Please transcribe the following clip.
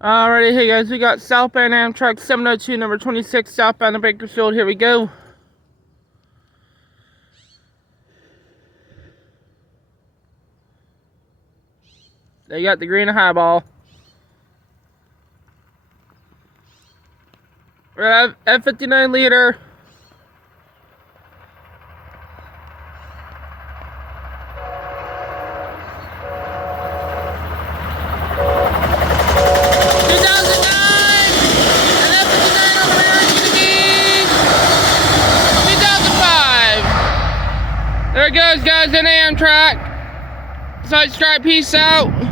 Alrighty, hey guys, we got southbound Amtrak 702, number 26, southbound to Bakersfield. Here we go. They got the green highball. We have F59 leader. There it goes, guys, in Amtrak. Side stripe, peace out.